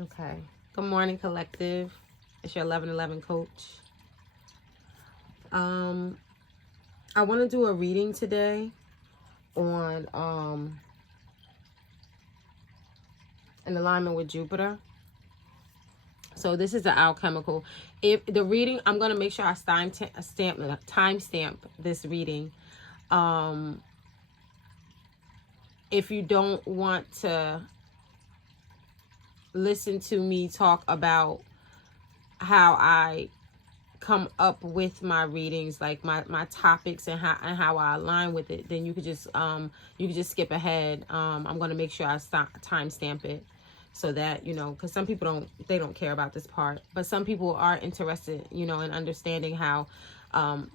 Okay. Good morning, collective. It's your 1111 coach. I want to do a reading today on in alignment with Jupiter. So this is the alchemical. If the reading, I'm going to make sure I timestamp this reading. If you don't want to listen to me talk about how I come up with my readings, like my topics and how I align with it, then you could just skip ahead. I'm going to make sure I timestamp it so that, because some people don't care about this part, but some people are interested, in understanding how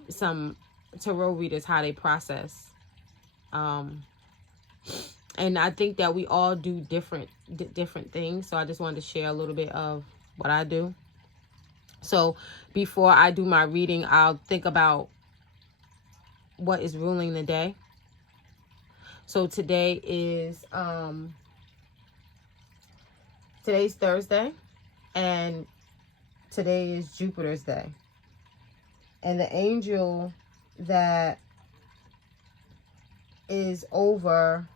some tarot readers, how they process. And I think that we all do different things. So I just wanted to share a little bit of what I do. So before I do my reading, I'll think about what is ruling the day. So today is today's Thursday, and today is Jupiter's day. And the angel that is over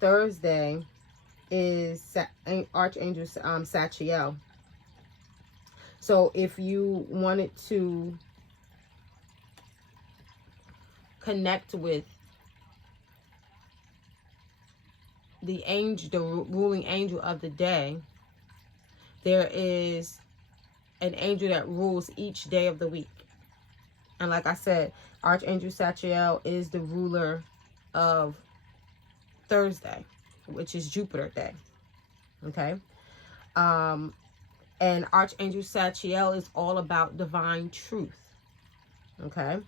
Thursday is Archangel Satchiel. So if you wanted to connect with the ruling angel of the day, there is an angel that rules each day of the week. And like I said, Archangel Satchiel is the ruler of Thursday, which is Jupiter Day. Okay. And Archangel Satchiel is all about divine truth. Okay.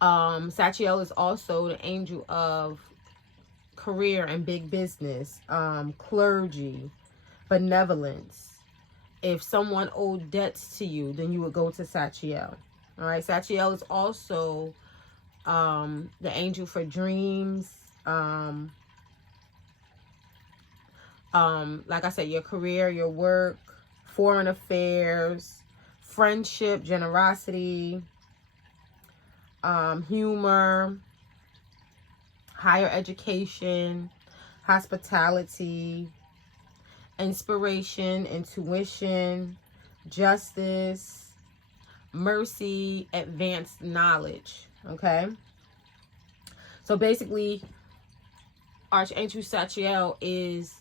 Satchiel is also the angel of career and big business, clergy, benevolence. If someone owed debts to you, then you would go to Satchiel. All right. Satchiel is also the angel for dreams. Like I said, your career, your work, foreign affairs, friendship, generosity, humor, higher education, hospitality, inspiration, intuition, justice, mercy, advanced knowledge. Okay. So basically, Archangel Satchiel is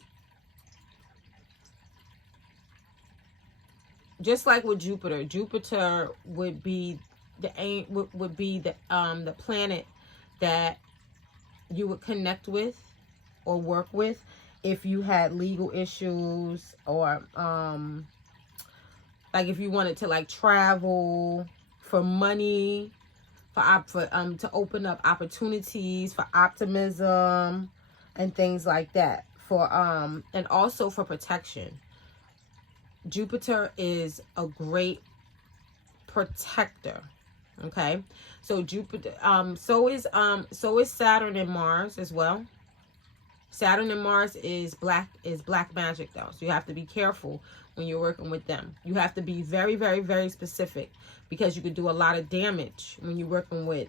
just like with Jupiter. Jupiter would be the planet that you would connect with or work with if you had legal issues, or like if you wanted to like travel, for money, to open up opportunities, for optimism and things like that, for and also for protection. Jupiter is a great protector. Okay. So Jupiter, so is Saturn and Mars as well. Saturn and Mars is black magic though. So you have to be careful when you're working with them. You have to be very, very, very specific, because you could do a lot of damage when you're working with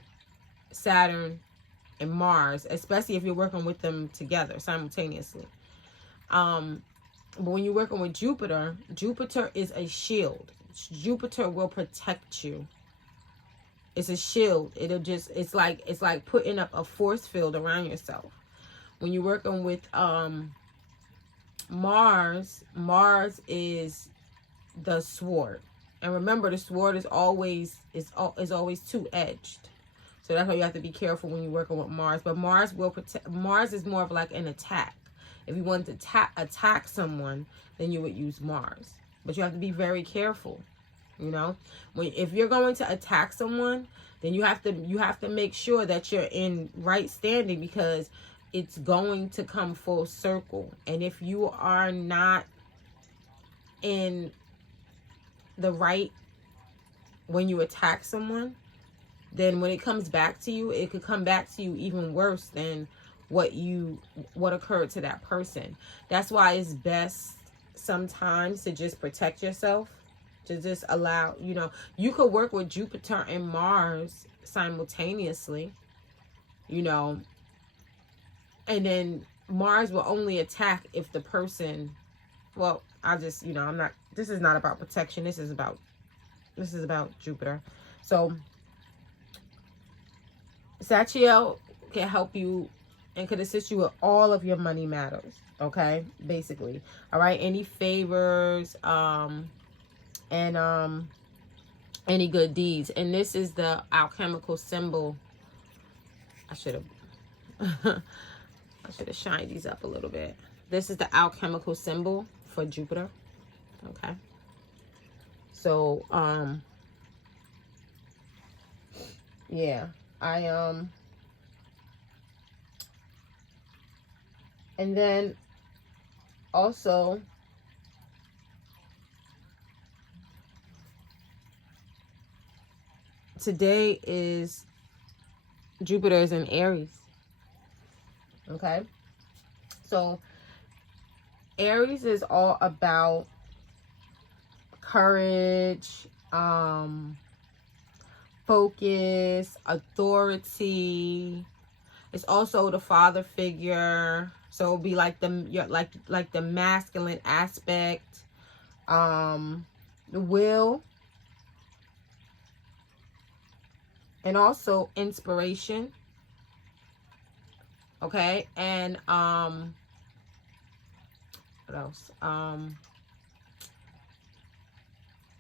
Saturn and Mars, especially if you're working with them together simultaneously. But when you're working with Jupiter, Jupiter is a shield. Jupiter will protect you. It's a shield. It's like putting up a force field around yourself. When you're working with Mars is the sword. And remember, the sword is always two-edged. So that's why you have to be careful when you're working with Mars. But Mars will protect. Mars is more of like an attack. If you want to attack someone, then you would use Mars. But you have to be very careful. If you're going to attack someone, then you have to make sure that you're in right standing, because it's going to come full circle. And if you are not in the right when you attack someone, then when it comes back to you, it could come back to you even worse than what occurred to that person. That's why it's best sometimes to just protect yourself, to just allow, you could work with Jupiter and Mars simultaneously, and then Mars will only attack if the person, well, this is not about protection. This is about Jupiter. So Satchiel can help you and could assist you with all of your money matters. Okay, basically. All right, any favors, and any good deeds. And this is the alchemical symbol. I should have shined these up a little bit. This is the alchemical symbol for Jupiter. Okay. So, yeah, and then also, today is Jupiter is in Aries. Okay. So Aries is all about courage, focus, authority. It's also the father figure. So it'll be like the masculine aspect, the will, and also inspiration. Okay, and what else?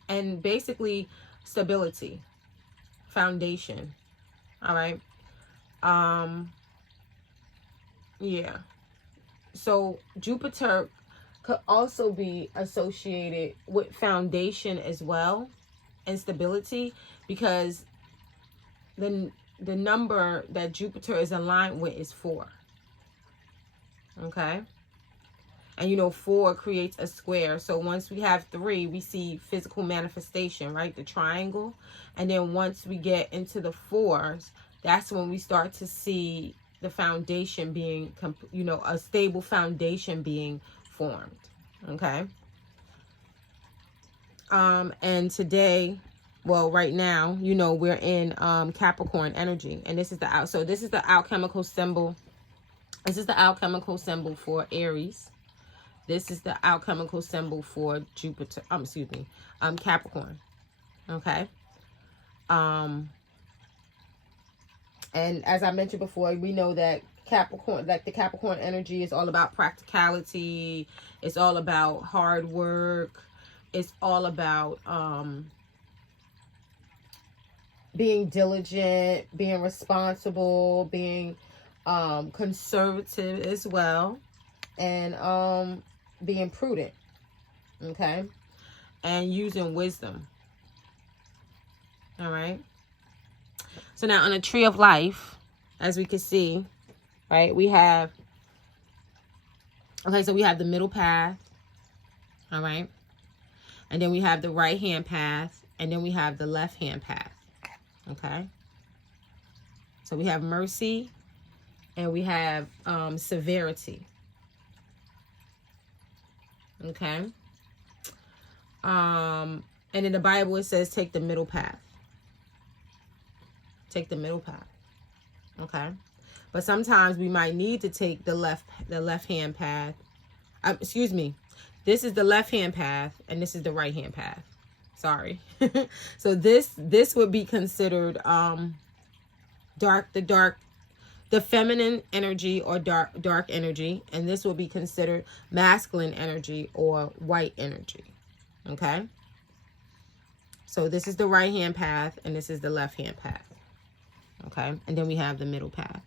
And basically stability, foundation. All right. Yeah. So Jupiter could also be associated with foundation as well, and stability, because the number that Jupiter is aligned with is 4. Okay. And 4 creates a square. So once we have 3, we see physical manifestation, right? The triangle. And then once we get into the 4s, that's when we start to see the foundation being, a stable foundation being formed. Okay. And today, well, right now, we're in Capricorn energy, and this is the alchemical symbol. This is the alchemical symbol for Aries. This is the alchemical symbol for Jupiter. Capricorn. Okay. And as I mentioned before, we know that Capricorn, like the Capricorn energy, is all about practicality. It's all about hard work. It's all about being diligent, being responsible, being conservative as well, and being prudent. Okay. And using wisdom. All right. So now on the tree of life, as we can see, right, we have, so we have the middle path, all right, and then we have the right hand path, and then we have the left hand path, okay. So we have mercy, and we have severity, okay. And in the Bible it says take the middle path. Take the middle path. Okay. But sometimes we might need to take the left hand path. Excuse me. This is the left hand path, and this is the right hand path. Sorry. So this would be considered the feminine energy or dark energy, and this will be considered masculine energy or white energy. Okay. So this is the right hand path, and this is the left hand path. Okay. And then we have the middle path.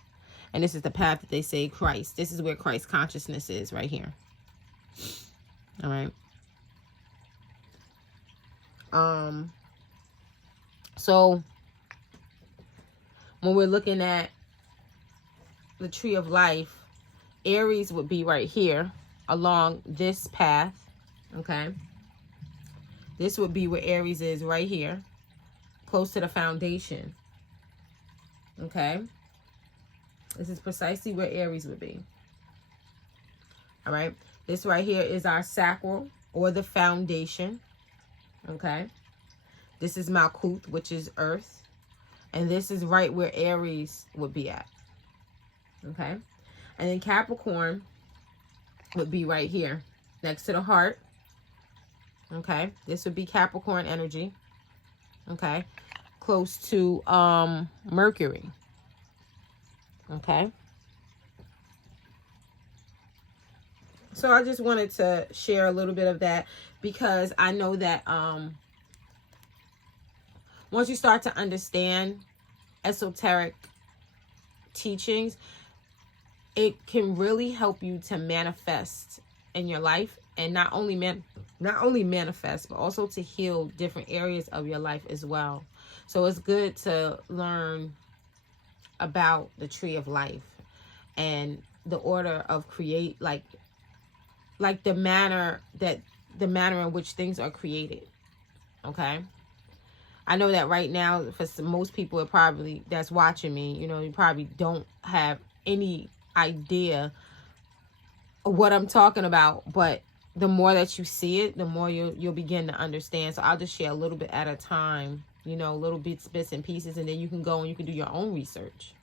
And this is the path that they say Christ. This is where Christ consciousness is, right here. All right. So when we're looking at the tree of life, Aries would be right here along this path. Okay. This would be where Aries is, right here, close to the foundation. Okay. This is precisely where Aries would be. All right. This right here is our sacral, or the foundation. Okay. This is Malkuth, which is earth. And this is right where Aries would be at. Okay. And then Capricorn would be right here next to the heart. Okay. This would be Capricorn energy. Okay. Close to Mercury. Okay. So I just wanted to share a little bit of that, because I know that once you start to understand esoteric teachings, it can really help you to manifest in your life, and not only manifest, but also to heal different areas of your life as well. So it's good to learn about the tree of life and the order of create, like the manner in which things are created. Okay. I know that right now, for most people, it probably, that's watching me, you know, you probably don't have any idea of what I'm talking about, but the more that you see it, the more you'll begin to understand. So I'll just share a little bit at a time, you know, little bits and pieces, and then you can go and you can do your own research,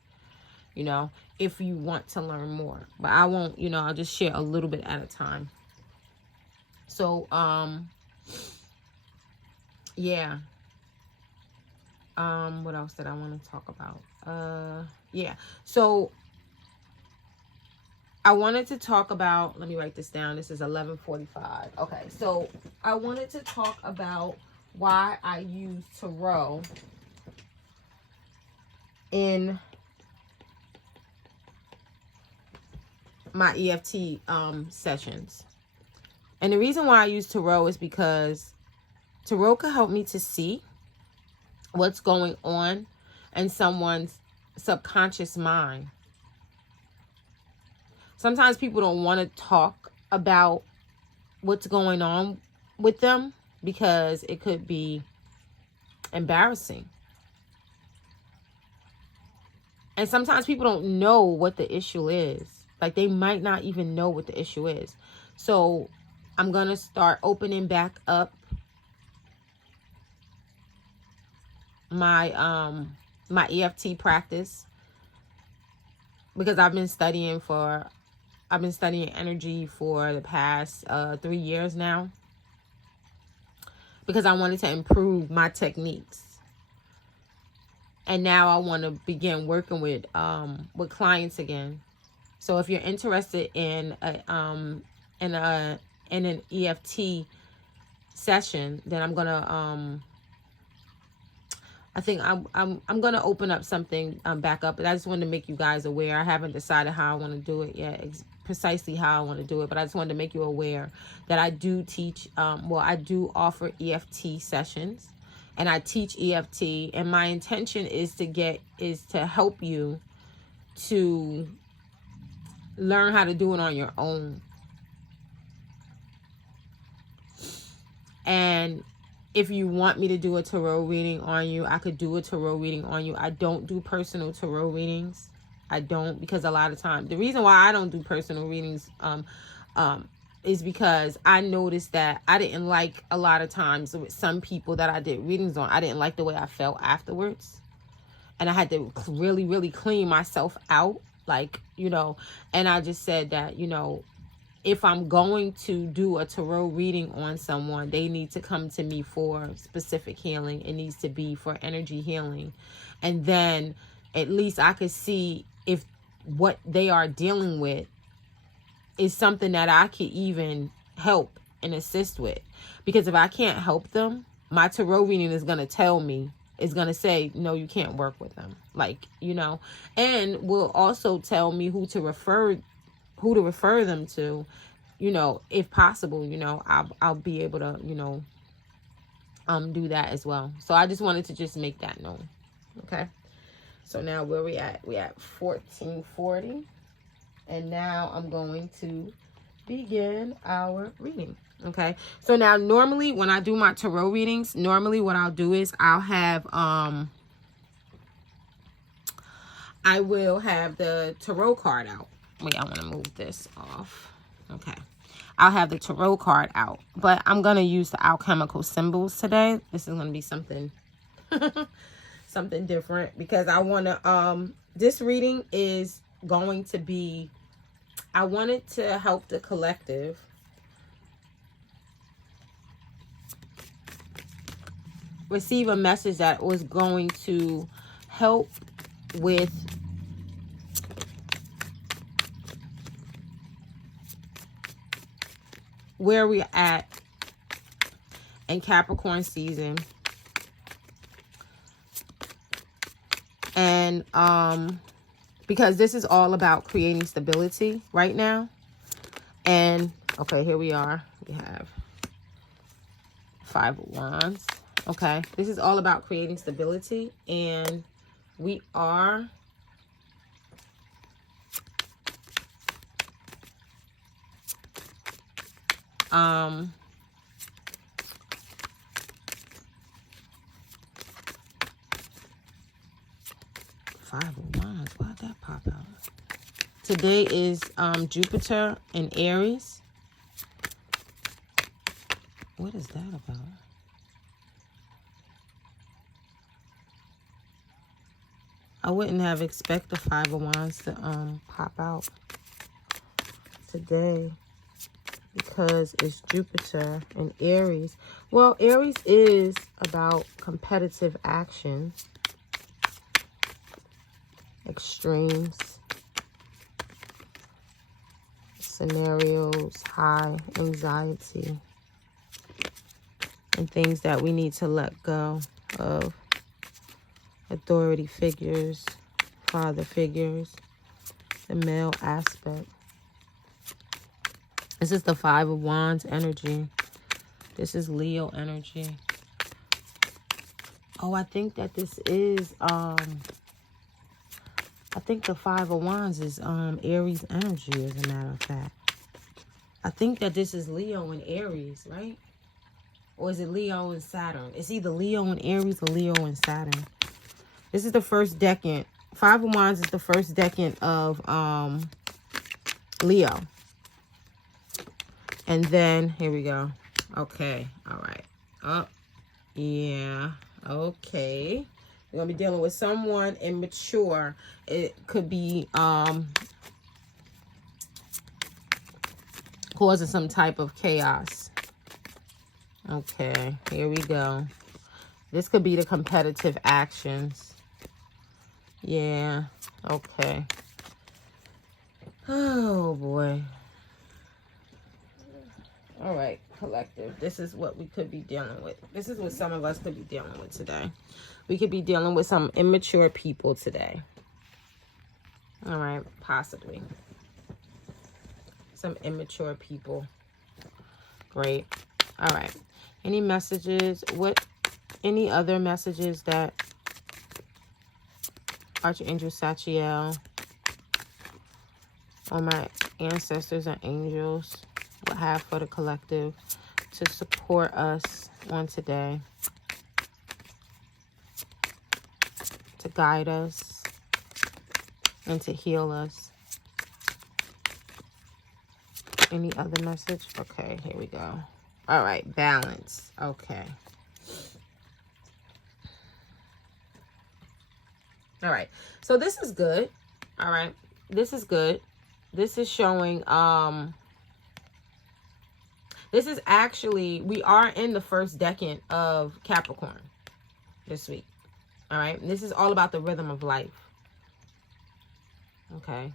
you know, if you want to learn more. But I won't, you know, I'll just share a little bit at a time. So, yeah. What else did I want to talk about? Yeah. So I wanted to talk about, let me write this down. This is 11:45. Okay. So I wanted to talk about why I use tarot in my EFT sessions. And the reason why I use tarot is because tarot can help me to see what's going on in someone's subconscious mind. Sometimes people don't want to talk about what's going on with them because it could be embarrassing. And sometimes people don't know what the issue is. Like, they might not even know what the issue is. So I'm going to start opening back up my my EFT practice, because I've been studying energy for the past 3 years now, because I wanted to improve my techniques. And now I want to begin working with clients again. So if you're interested in an EFT session, then I'm gonna I think I'm gonna open up something back up, but I just wanted to make you guys aware. I haven't decided how I want to do it yet, precisely how I want to do it, but I just wanted to make you aware that I do teach. I do offer EFT sessions, and I teach EFT, and my intention is to help you to learn how to do it on your own. And if you want me to do a tarot reading on you, I could do a tarot reading on you. I don't do personal tarot readings. I don't, because a lot of times, the reason why I don't do personal readings is because I noticed that I didn't like, a lot of times with some people that I did readings on, I didn't like the way I felt afterwards. And I had to really, really clean myself out, like, you know, and I just said that, you know, if I'm going to do a tarot reading on someone, they need to come to me for specific healing. It needs to be for energy healing. And then at least I could see if what they are dealing with is something that I could even help and assist with. Because if I can't help them, my tarot reading is going to tell me, is going to say, no, you can't work with them. Like, you know, and will also tell me who to refer them to, you know, if possible, you know, I'll be able to, you know, do that as well. So I just wanted to just make that known. Okay. So now where we at? We at 1440. And now I'm going to begin our reading. Okay. So now normally when I do my tarot readings, normally what I'll do is I'll have I will have the tarot card out. Wait, I want to move this off. Okay. I'll have the tarot card out. But I'm going to use the alchemical symbols today. This is going to be something something different, because I want to this reading is going to be, I wanted to help the collective receive a message that was going to help with where we're at in Capricorn season. And because this is all about creating stability right now. And okay, here we are. We have 5 of Wands. Okay, this is all about creating stability, and we are Five of Wands. Why'd that pop out? Today is Jupiter in Aries. What is that about? I wouldn't have expected the 5 of Wands to pop out today, because it's Jupiter in Aries. Well, Aries is about competitive action, extremes, scenarios, high anxiety, and things that we need to let go of. Authority figures, father figures, the male aspect. This is the 5 of Wands energy. This is Leo energy. Oh, I think that this is, I think the 5 of Wands is Aries energy, as a matter of fact. I think that this is Leo and Aries, right? Or is it Leo and Saturn? It's either Leo and Aries or Leo and Saturn. This is the first decan. 5 of Wands is the first decan of Leo. And then, here we go. Okay, all right. Oh, yeah, okay. We're going to be dealing with someone immature. It could be causing some type of chaos. Okay, here we go. This could be the competitive actions. Yeah, okay. Oh, boy. All right, collective. This is what we could be dealing with. This is what some of us could be dealing with today. We could be dealing with some immature people today. All right, possibly. Some immature people. Great. All right. Any messages? Any other messages that Archangel Satchiel or my ancestors and angels will have for the collective to support us on today, to guide us and to heal us? Any other message? Okay, here we go. All right, balance. Okay. All right, so this is good. All right, this is good. This is showing, this is actually, we are in the first decan of Capricorn this week. All right, and this is all about the rhythm of life. Okay.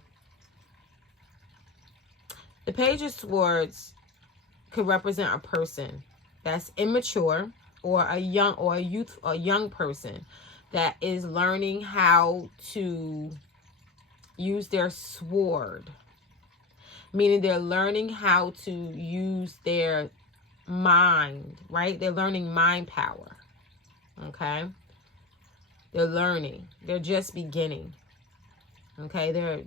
The Page of Swords could represent a person that's immature, or a young person that is learning how to use their sword. Meaning they're learning how to use their mind, right? They're learning mind power, okay? They're learning. They're just beginning, okay? They're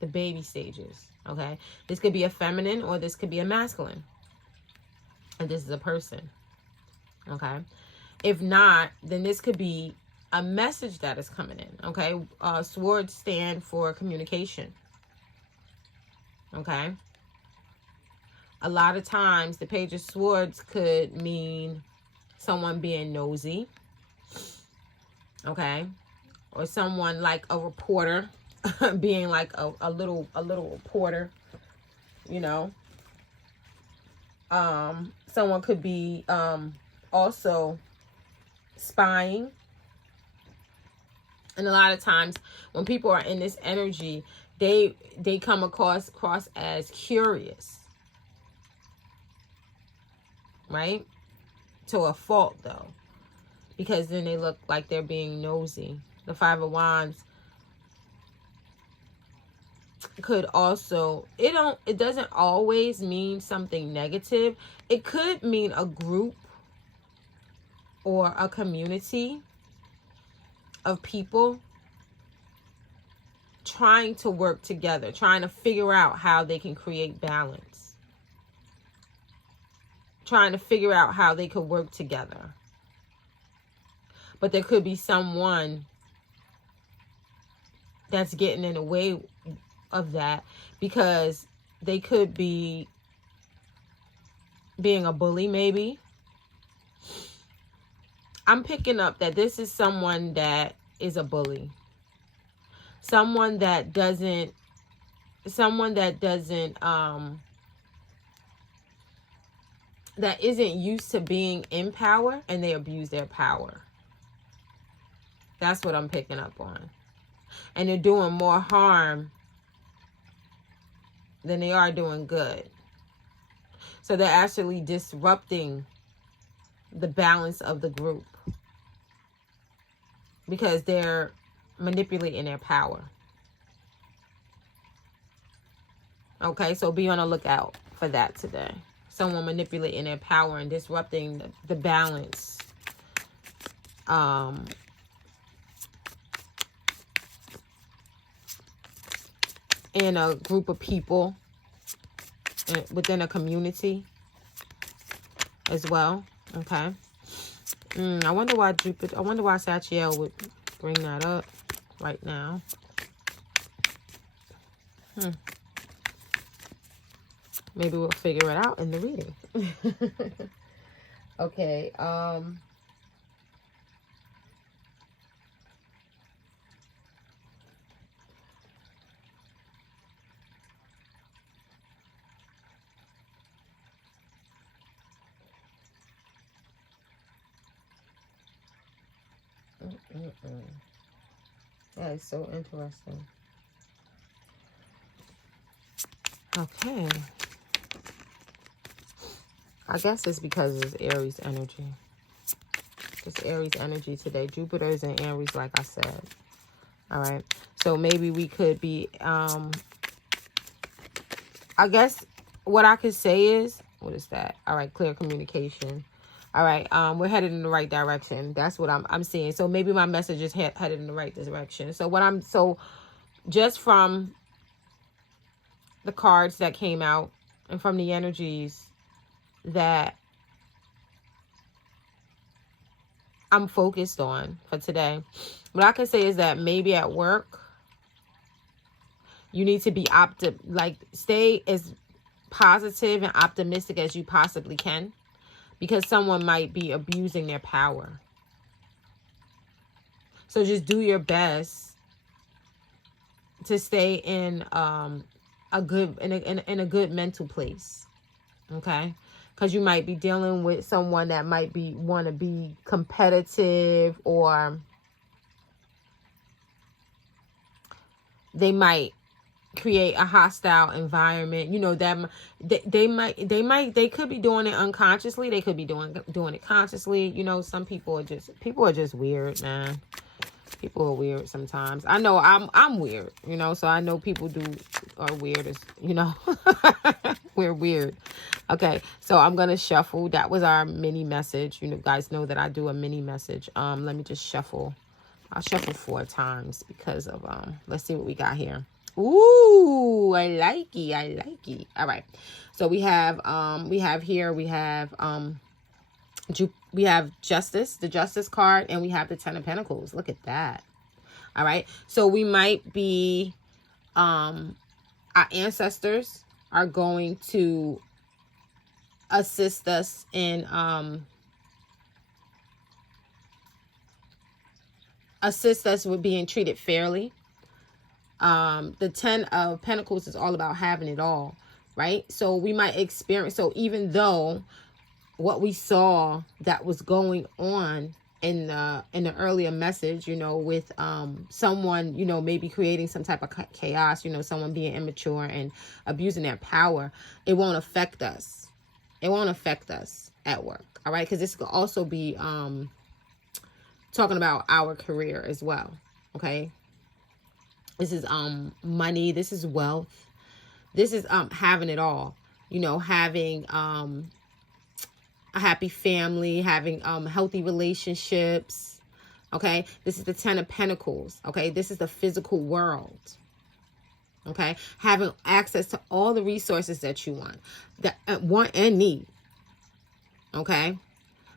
the baby stages, okay? This could be a feminine or this could be a masculine. And this is a person, okay? If not, then this could be a message that is coming in. Okay. Swords stand for communication. Okay. A lot of times the Page of Swords could mean someone being nosy. Okay. Or someone like a reporter being like a little reporter, you know. Someone could be also spying. And a lot of times when people are in this energy, they come across as curious. Right? To a fault though. Because then they look like they're being nosy. The Five of Wands could also, it doesn't always mean something negative. It could mean a group or a community of people trying to work together, trying to figure out how they can create balance, trying to figure out how they could work together. But there could be someone that's getting in the way of that, because they could be being a bully maybe. I'm picking up that this is someone that is a bully. Someone that doesn't that isn't used to being in power, and they abuse their power. That's what I'm picking up on. And they're doing more harm than they are doing good. So they're actually disrupting the balance of the group because they're manipulating their power. Okay, so be on the lookout for that today. Someone manipulating their power and disrupting the balance. In a group of people, within a community as well. Okay. I wonder why Satchiel would bring that up right now. Maybe we'll figure it out in the reading. Okay. That is so interesting. Okay. I guess it's because it's Aries energy. It's Aries energy today. Jupiter is in Aries, like I said. All right. So maybe we could be, I guess what I could say is, what is that? All right. Clear communication. All right. We're headed in the right direction. That's what I'm seeing. So maybe my message is headed in the right direction. So just from the cards that came out and from the energies that I'm focused on for today, what I can say is that maybe at work, you need to be stay as positive and optimistic as you possibly can, because someone might be abusing their power. So just do your best to stay in a good mental place. Okay? Because you might be dealing with someone that might want to be competitive, or they might create a hostile environment. You know, that they could be doing it unconsciously. They could be doing it consciously. You know, some people are just weird, man. People are weird sometimes. I know I'm weird, you know, so I know people are weird as, you know. We're weird. Okay, so I'm gonna shuffle. That was our mini message. You know, guys know that I do a mini message. Let me just shuffle. I'll shuffle 4 times because of let's see what we got here. Ooh, I like it. All right. So we have We have Justice, the Justice card, and we have the Ten of Pentacles. Look at that. All right. So we might be, our ancestors are going to assist us in, with being treated fairly. The Ten of Pentacles is all about having it all, right? So we might experience, so even though what we saw that was going on in the earlier message, you know, with someone, you know, maybe creating some type of chaos, you know, someone being immature and abusing their power, it won't affect us. It won't affect us at work, all right? Because this could also be talking about our career as well, okay? This is money, this is wealth, this is having it all, you know, having a happy family, having healthy relationships, okay? This is the Ten of Pentacles, okay? This is the physical world, okay? Having access to all the resources that you want and need, okay?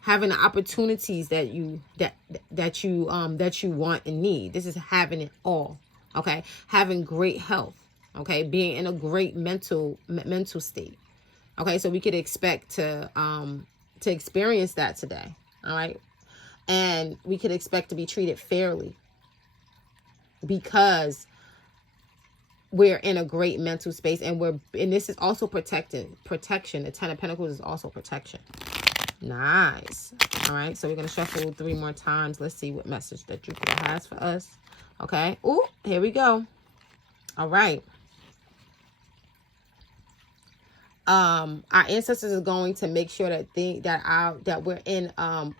Having the opportunities that you want and need. This is having it all, okay? Having great health, okay? Being in a great mental state, okay? So we could expect to experience that today, all right? And we could expect to be treated fairly because we're in a great mental space, and this is also protection. The Ten of Pentacles is also protection. Nice. All right, so we're going to shuffle 3 more times. Let's see what message that Jupiter has for us. Okay. Oh, here we go. All right. Our ancestors are going to make sure that we're in a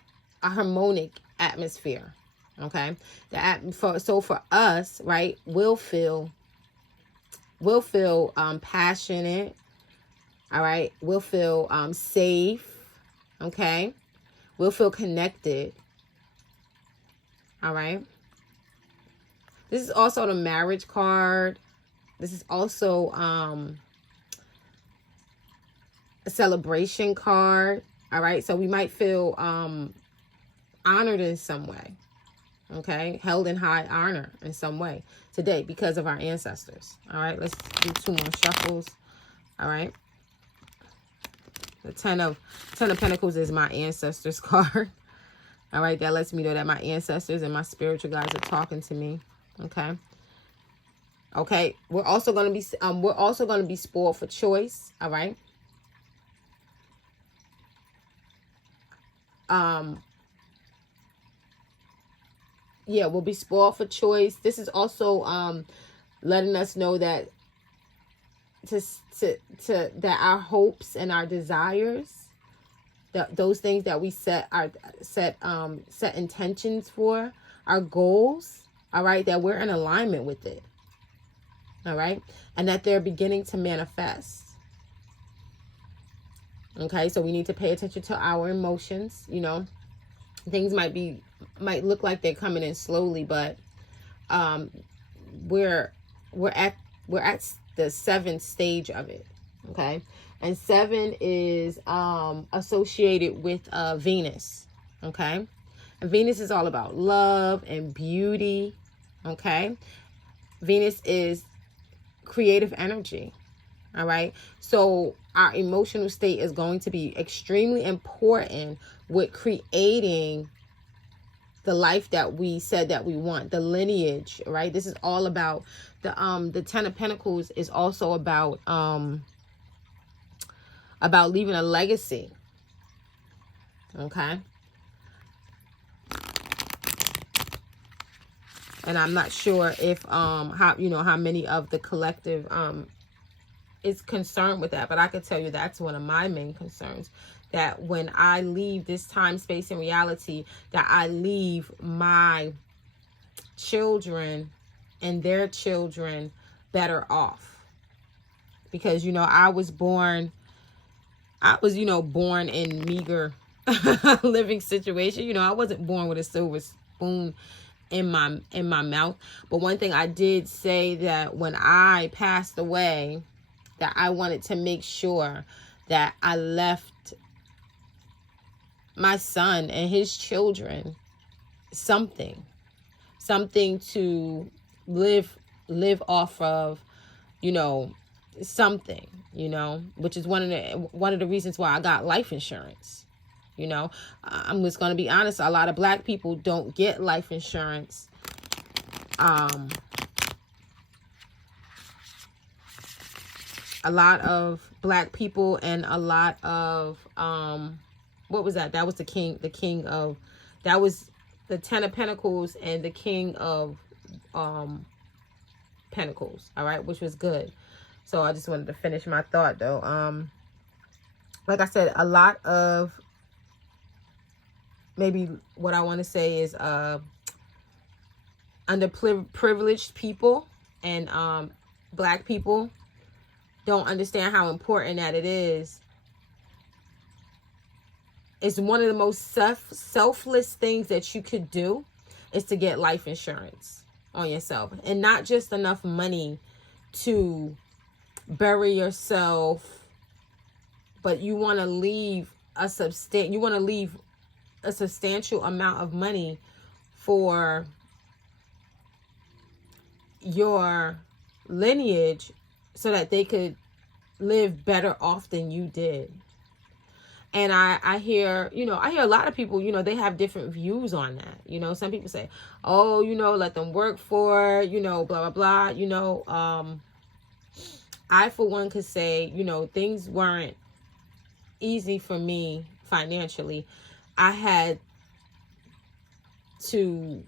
harmonic atmosphere. Okay. So for us, right, we'll feel passionate. All right. We'll feel safe. Okay. We'll feel connected. All right. This is also the Marriage card. This is also a Celebration card. All right. So we might feel honored in some way. Okay. Held in high honor in some way today because of our ancestors. All right. Let's do 2 more shuffles. All right. The Ten of Pentacles is my ancestors card. All right, that lets me know that my ancestors and my spiritual guides are talking to me. Okay. Okay, we're also going to be spoiled for choice, all right? Yeah, we'll be spoiled for choice. This is also letting us know that that our hopes and our desires, those things that we set intentions for, our goals, all right, that we're in alignment with it, all right, and that they're beginning to manifest. Okay, so we need to pay attention to our emotions. You know, things might look like they're coming in slowly, but we're at the 7th stage of it. Okay, and 7 is associated with Venus. Okay, and Venus is all about love and beauty. Okay, Venus is creative energy. All right, so our emotional state is going to be extremely important with creating the life that we said that we want, the lineage, right? This is all about the Ten of Pentacles is also about leaving a legacy. Okay. And I'm not sure if how many of the collective is concerned with that, but I could tell you that's one of my main concerns, that when I leave this time, space, and reality, that I leave my children and their children better off. Because, I was born in meager living situation. I wasn't born with a silver spoon in my mouth. But one thing I did say, that when I passed away, that I wanted to make sure that I left my son and his children something to live off of, you know, something, you know, which is one of the reasons why I got life insurance. You know, I'm just going to be honest. A lot of Black people don't get life insurance. A lot of Black people and a lot of, what was that? That was the king of, that was the 10 of Pentacles and the King of Pentacles. All right. Which was good. So I just wanted to finish my thought though. Like I said, a lot of, maybe what I want to say is underprivileged people and Black people don't understand how important that it is. It's one of the most selfless things that you could do is to get life insurance on yourself, and not just enough money to bury yourself, but you want to leave a substantial amount of money for your lineage so that they could live better off than you did. And I hear, you know, I hear a lot of people, you know, they have different views on that. You know, some people say, oh, you know, let them work for, you know, blah, blah, blah. You know, I, for one, could say, you know, things weren't easy for me financially. I had to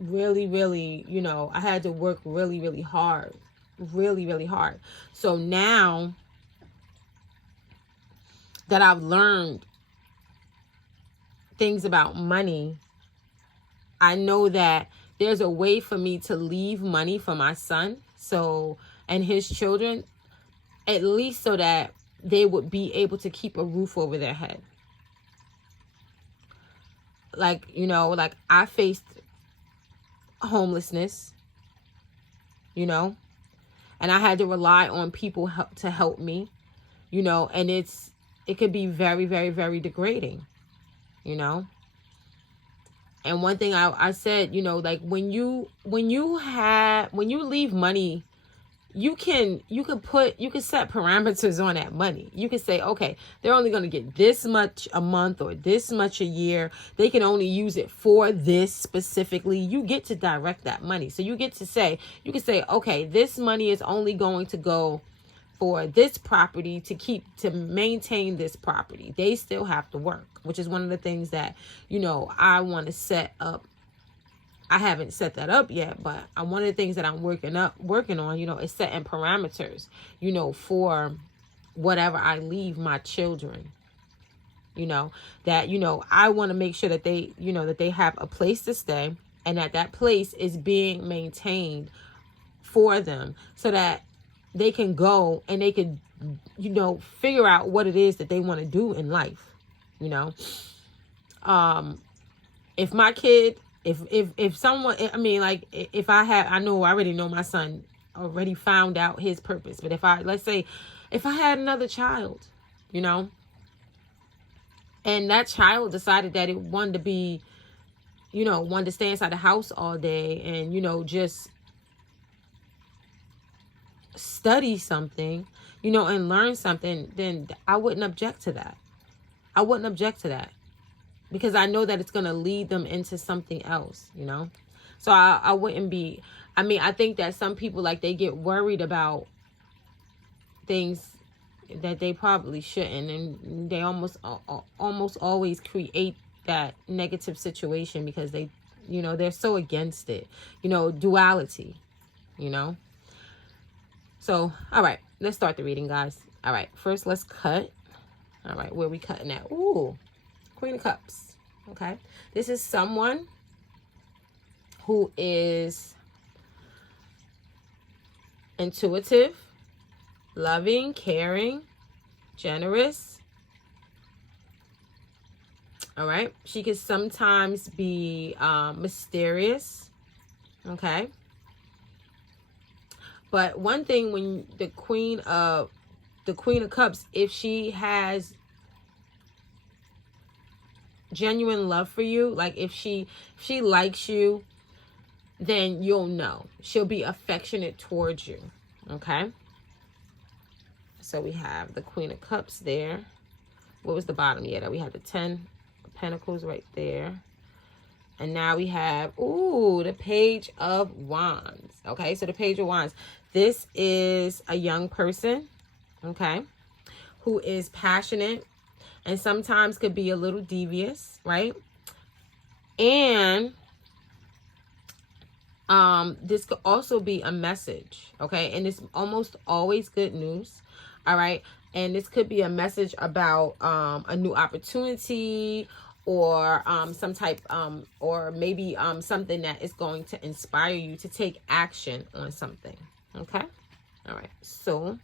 really, you know, I had to work really hard. Really hard. So now that I've learned things about money, I know that there's a way for me to leave money for my son, so, and his children, at least so that they would be able to keep a roof over their head. Like, you know, like I faced homelessness, you know, and I had to rely on people to help me, you know, and it could be very degrading, you know. And one thing I said, you know, like when you leave money, you can set parameters on that money. You can say, okay, they're only going to get this much a month or this much a year. They can only use it for this specifically. You get to direct that money. So you can say, okay, this money is only going to go for this property to maintain this property. They still have to work, which is one of the things that, you know, I want to set up. I haven't set that up yet, but one of the things that I'm working on, you know, is setting parameters, you know, for whatever I leave my children, you know, that, you know, I want to make sure that they, you know, that they have a place to stay and that place is being maintained for them so that they can go and they can, you know, figure out what it is that they want to do in life, you know. If my kid, if someone, I mean, like, if I already know my son already found out his purpose. But let's say if I had another child, you know, and that child decided that it wanted to be, you know, wanted to stay inside the house all day and, you know, just study something, you know, and learn something, then I wouldn't object to that. Because I know that it's going to lead them into something else, you know. So I wouldn't be, I mean, I think that some people, like, they get worried about things that they probably shouldn't, and they almost always create that negative situation because they, you know, they're so against it, you know, duality, you know. So, all right, let's start the reading, guys. All right, first let's cut. All right, where we cutting at? Ooh, Queen of Cups. Okay, this is someone who is intuitive, loving, caring, generous. All right, she could sometimes be mysterious. Okay. But one thing, when the Queen of Cups, if she has genuine love for you, like if she likes you, then you'll know. She'll be affectionate towards you. Okay. So we have the Queen of Cups there. What was the bottom? Yeah, that we had the 10 of Pentacles right there. And now we have, ooh, the Page of Wands. Okay, so the Page of Wands. This is a young person, okay, who is passionate and sometimes could be a little devious, right? And this could also be a message, okay? And it's almost always good news, all right? And this could be a message about a new opportunity, or some type or maybe something that is going to inspire you to take action on something. Okay. All right, so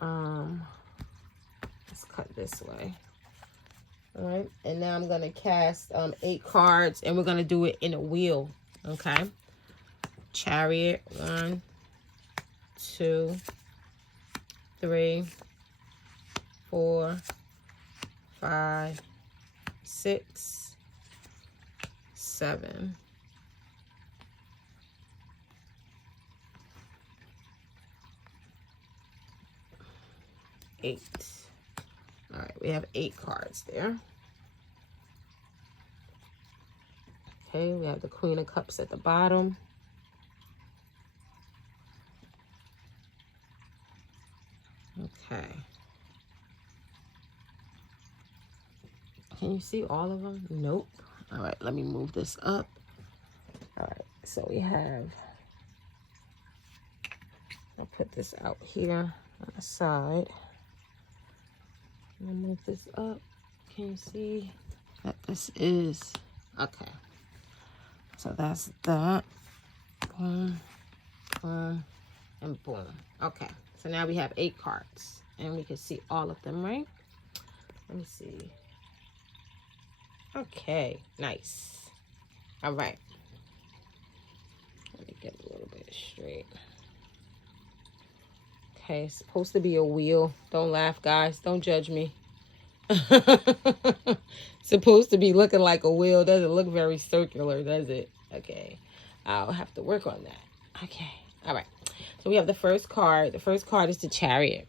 let's cut this way. All right, and now I'm gonna cast 8 cards, and we're gonna do it in a wheel. Okay. Chariot, 1, 2, 3, 4, 5, 6, 7, 8. All right, we have 8 cards there. Okay, we have the Queen of Cups at the bottom. Okay. Can you see all of them? Nope. All right, let me move this up. All right, so we have, I'll put this out here on the side. I'll move this up. Can you see that this is, okay. So that's that. Boom, boom, and boom. Okay, so now we have 8 cards, and we can see all of them, right? Let me see. Okay, nice. All right. Let me get a little bit straight. Okay, it's supposed to be a wheel. Don't laugh, guys. Don't judge me. Supposed to be looking like a wheel. Doesn't look very circular, does it? Okay. I'll have to work on that. Okay. All right. So we have the first card. The first card is the Chariot.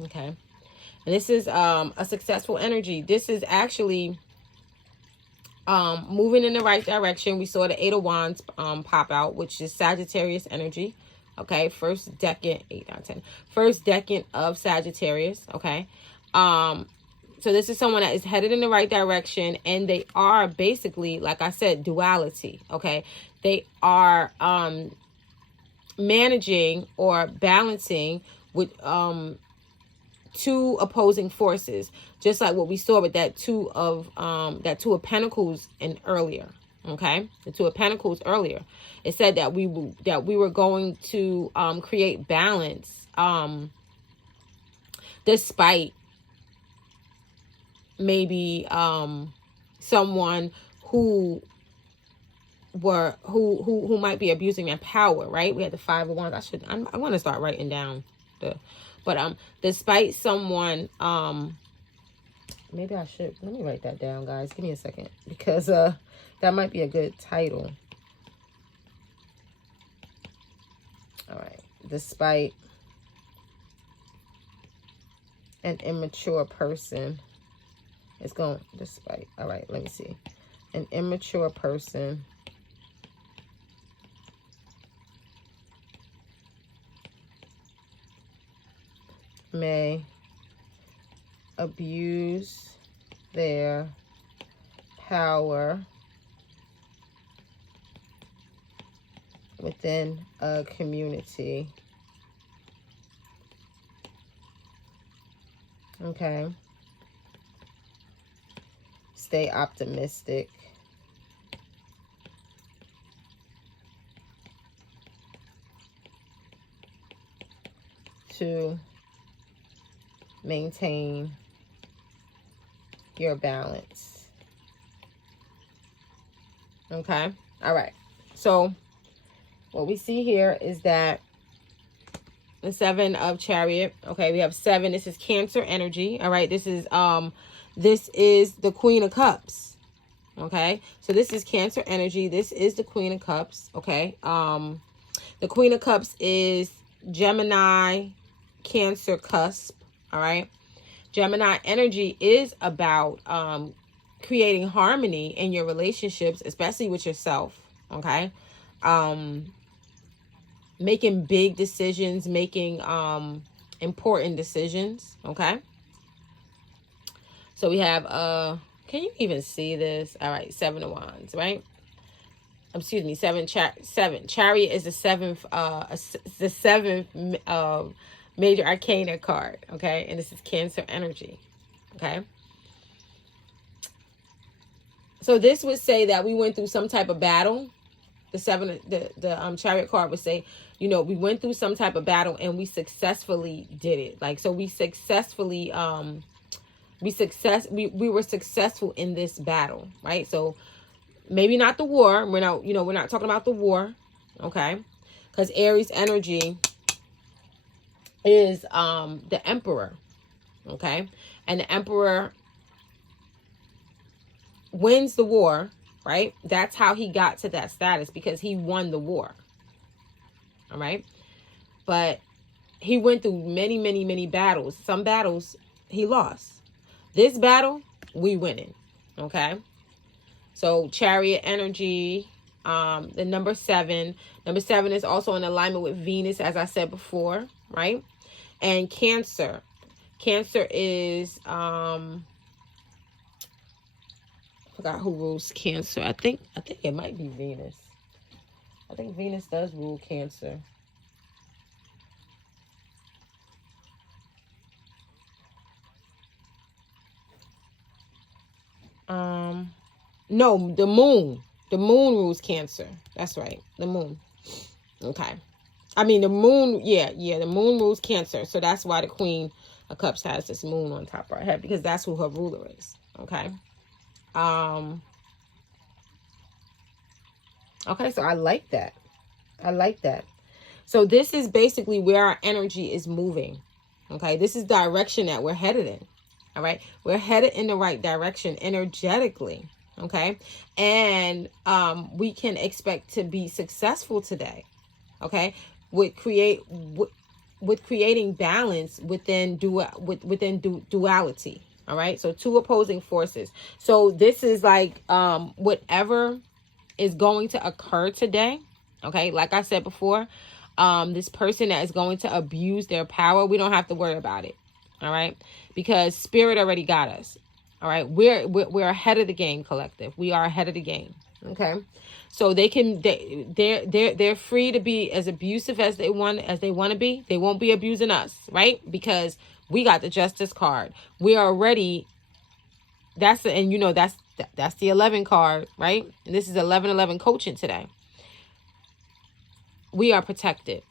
Okay. And this is a successful energy. This is actually moving in the right direction. We saw the 8 of Wands pop out, which is Sagittarius energy. Okay, first decan, 8, 9, 10. First decan of Sagittarius. Okay. So this is someone that is headed in the right direction, and they are basically, like I said, duality. Okay. They are managing or balancing with 2 opposing forces, just like what we saw with that 2 of Pentacles in earlier. Okay, the 2 of Pentacles earlier. It said that we were going to create balance, despite maybe someone who might be abusing their power. Right? We had the 5 of Wands. I want to start writing down but despite someone, maybe I should, let me write that down, guys. Give me a second, because that might be a good title. All right. Despite an immature person, it's going, despite, all right, let me see. An immature person may abuse their power within a community. Okay. Stay optimistic. To maintain your balance. Okay. All right. So what we see here is that The 7 of Chariot. Okay, we have 7. This is Cancer energy. All right, this is the Queen of Cups. Okay, so this is Cancer energy. This is the Queen of Cups. Okay, the Queen of Cups is Gemini, Cancer cusp. All right, Gemini energy is about creating harmony in your relationships, especially with yourself. Okay, making big decisions, making important decisions. Okay, so we have can you even see this? All right, 7 of Wands, right? Excuse me, 7. Chariot is the seventh major arcana card. Okay, and this is Cancer energy. Okay, so this would say that we went through some type of battle. The Chariot card would say, you know, we went through some type of battle and we successfully did it. Like, so we successfully we were successful in this battle, right? So maybe not the war. We're not talking about the war, okay? Because Aries energy is the Emperor, okay? And the Emperor wins the war, right? That's how he got to that status, because he won the war. All right? But he went through many, many, many battles. Some battles he lost. This battle, we winning. Okay? So Chariot energy, the number 7. Number 7 is also in alignment with Venus, as I said before, right? And Cancer. Cancer is forgot who rules Cancer. I think it might be Venus. I think Venus does rule Cancer. No, the moon. The moon rules Cancer. That's right. The moon. Okay. I mean, the moon, yeah, the moon rules Cancer. So that's why the Queen of Cups has this moon on top of her head, because that's who her ruler is. Okay. Okay, so I like that. I like that. So this is basically where our energy is moving. Okay, this is direction that we're headed in. All right, we're headed in the right direction energetically. Okay, and we can expect to be successful today. Okay, with creating balance within duality. All right, so 2 opposing forces. So this is like whatever is going to occur today. Okay, like I said before, this person that is going to abuse their power, we don't have to worry about it. All right, because Spirit already got us. All right, we're ahead of the game, collective. We are ahead of the game. Okay, so they're free to be as abusive as they want to be. They won't be abusing us, right? Because we got the Justice card. We are already. That's the 11 card, right? And this is 11/11 coaching today. We are protected.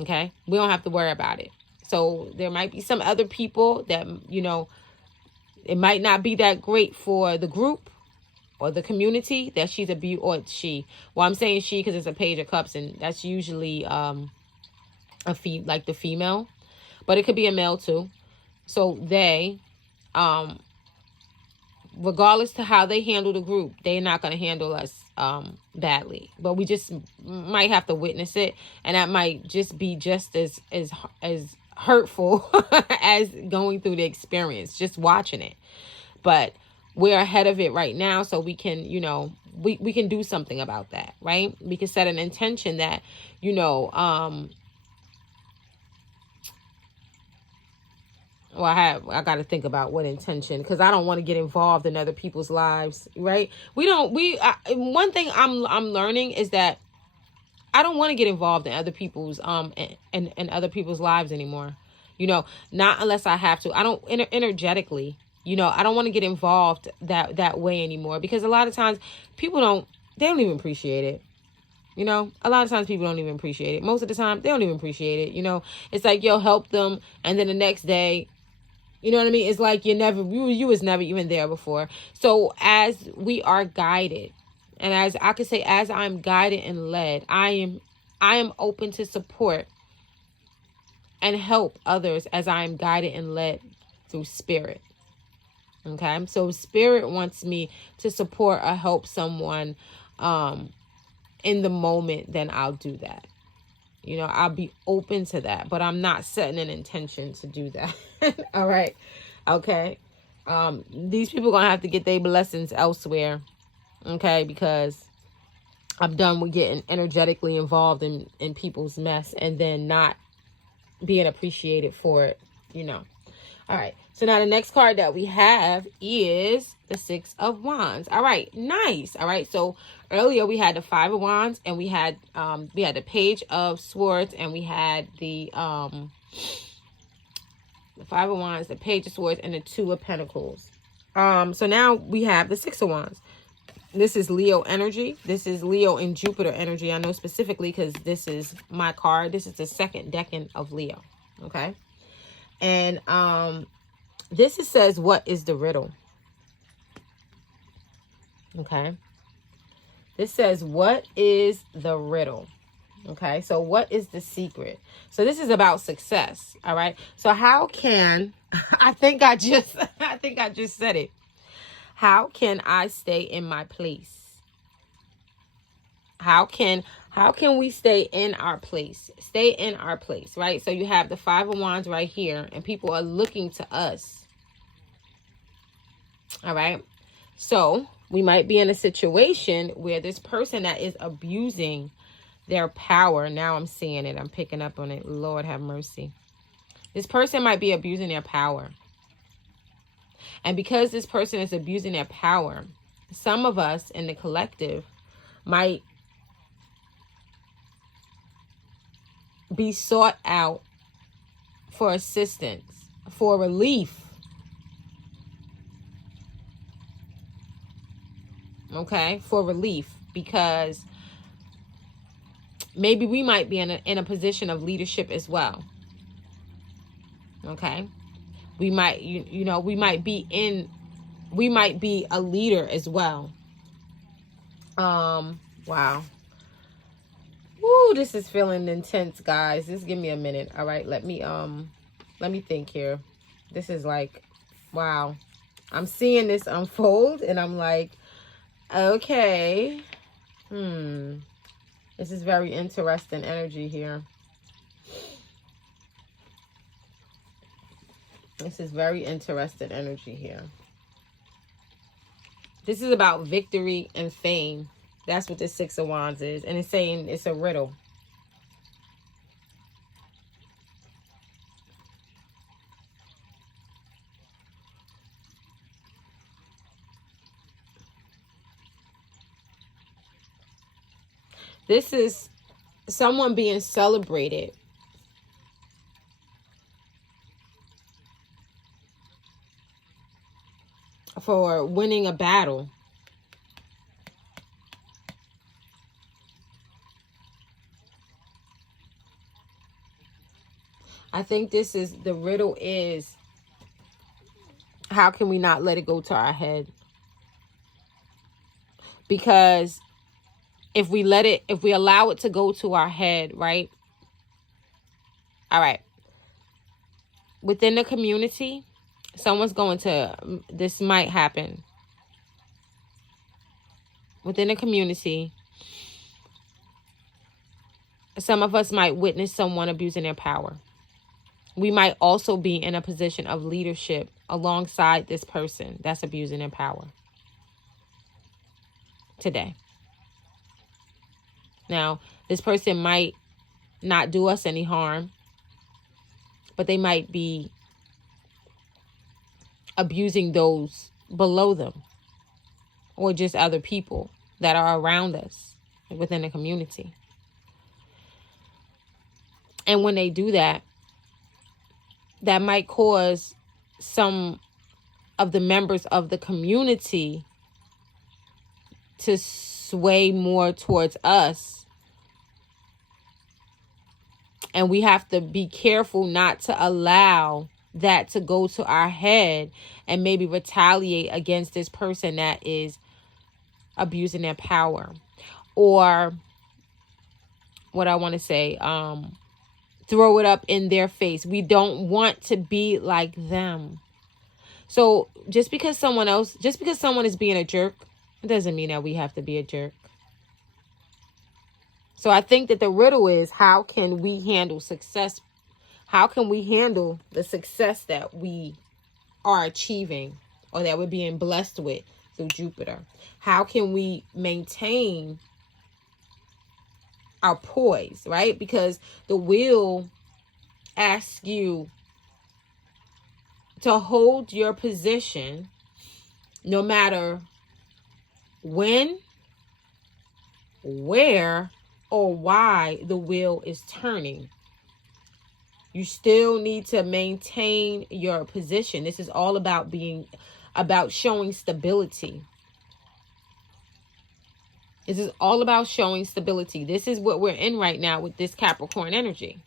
Okay, we don't have to worry about it. So there might be some other people that, it might not be that great for the group or the community that she's abused, or she. Well, I'm saying she because it's a Page of Cups, and that's usually like the female, but it could be a male too. So they, regardless to how they handle the group, they're not going to handle us badly. But we just might have to witness it, and that might just be just as hurtful as going through the experience, just watching it. But we're ahead of it right now, so we can, we can do something about that, right? We can set an intention that, well, I got to think about what intention, because I don't want to get involved in other people's lives, right? One thing I'm learning is that I don't want to get involved in other people's in other people's lives anymore. Not unless I have to. I don't energetically, I don't want to get involved that way anymore, because a lot of times people don't even appreciate it. A lot of times people don't even appreciate it. Most of the time they don't even appreciate it. It's like, yo, help them, and then the next day, you know what I mean? It's like you was never even there before. So as we are guided, and as I could say, as I'm guided and led, I am open to support and help others as I am guided and led through spirit. Okay, so spirit wants me to support or help someone in the moment, then I'll do that. You know, I'll be open to that, but I'm not setting an intention to do that. All right. Okay. These people gonna have to get their blessings elsewhere. Okay, because I'm done with getting energetically involved in people's mess and then not being appreciated for it, you know. All right. So now the next card that we have is the Six of Wands. All right. Nice. All right. So earlier we had the Five of Wands, and we had the Page of Swords, and we had the Five of Wands, the Page of Swords, and the Two of Pentacles. So now we have the Six of Wands. This is Leo energy. This is Leo and Jupiter energy. I know specifically because this is my card. This is the second decan of Leo. Okay. And this says, what is the riddle? Okay. This says, what is the riddle? Okay. So what is the secret? So this is about success. All right. So how can, I think I just said it. How can I stay in my place? How can we stay in our place? Stay in our place, right? So you have the Five of Wands right here, and people are looking to us. All right. So we might be in a situation where this person that is abusing their power, now I'm seeing it, I'm picking up on it. Lord have mercy. This person might be abusing their power. And because this person is abusing their power, some of us in the collective might be sought out for assistance, for relief. Okay, for relief, because maybe we might be in a position of leadership as well. Okay, we might, you know, we might be a leader as well. Wow. Woo, this is feeling intense, guys. Just give me a minute. All right, let me think here. This is like, wow. I'm seeing this unfold and I'm like, okay. This is very interesting energy here. This is very interesting energy here. This is about victory and fame. That's what the Six of Wands is. And it's saying it's a riddle. This is someone being celebrated for winning a battle. I think this is, the riddle is, how can we not let it go to our head? Because if we allow it to go to our head, right? All right. Within the community, this might happen. Within the community, some of us might witness someone abusing their power. We might also be in a position of leadership alongside this person that's abusing their power today. Now, this person might not do us any harm, but they might be abusing those below them or just other people that are around us within the community. And when they do that, that might cause some of the members of the community to sway more towards us. And we have to be careful not to allow that to go to our head and maybe retaliate against this person that is abusing their power. Or what I want to say, throw it up in their face. We don't want to be like them. So just because someone is being a jerk, it doesn't mean that we have to be a jerk. So I think that the riddle is, how can we handle success? How can we handle the success that we are achieving, or that we're being blessed with through Jupiter? How can we maintain our poise, right? Because the wheel asks you to hold your position no matter when, where, or why the wheel is turning. You still need to maintain your position. This is all about showing stability. This is all about showing stability. This is what we're in right now with this Capricorn energy.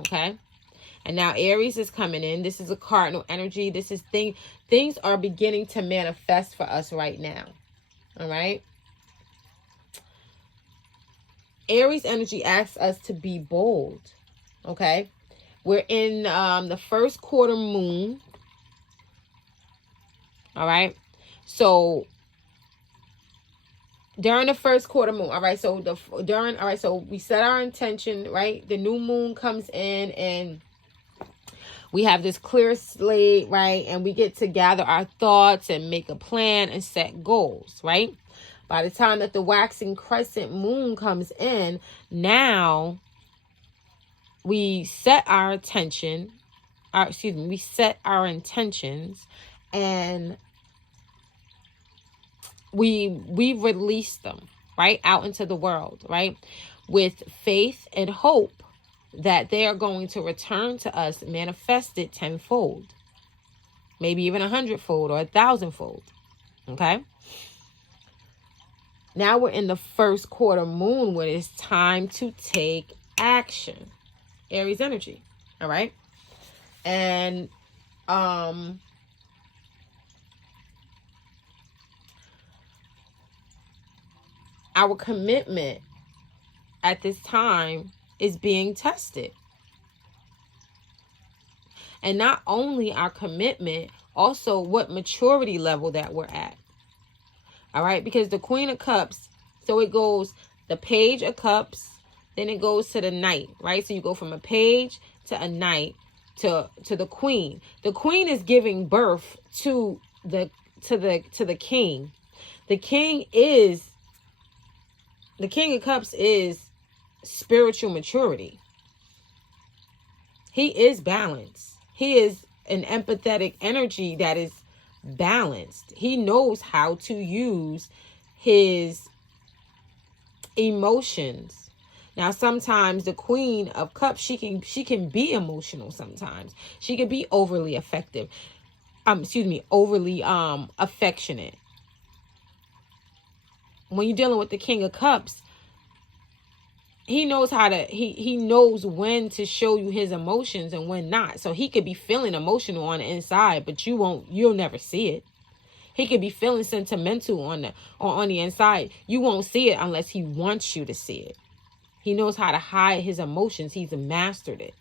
Okay? And now Aries is coming in. This is a cardinal energy. This is things are beginning to manifest for us right now. All right? Aries energy asks us to be bold. Okay? We're in the first quarter moon. All right? So during the first quarter moon, all right? So so we set our intention, right? The new moon comes in and we have this clear slate, right? And we get to gather our thoughts and make a plan and set goals, right? By the time that the waxing crescent moon comes in, now we set our intentions, and we release them, right, out into the world, right, with faith and hope that they are going to return to us manifested tenfold, maybe even 100-fold or 1,000-fold. Okay. Now we're in the first quarter moon, where it's time to take action. Aries energy. All right. And our commitment at this time is being tested. And not only our commitment, also what maturity level that we're at. All right, because the Queen of Cups, so it goes the Page of Cups, then it goes to the Knight, right? So you go from a Page to a Knight to the Queen. The Queen is giving birth to the King. The King of Cups is spiritual maturity. He is balanced. He is an empathetic energy that is balanced. He knows how to use his emotions. Now, sometimes the Queen of Cups, she can be emotional sometimes. She can be overly affectionate. When you're dealing with the King of Cups, he knows he knows when to show you his emotions and when not. So he could be feeling emotional on the inside, but you'll never see it. He could be feeling sentimental on the inside. You won't see it unless he wants you to see it. He knows how to hide his emotions. He's mastered it.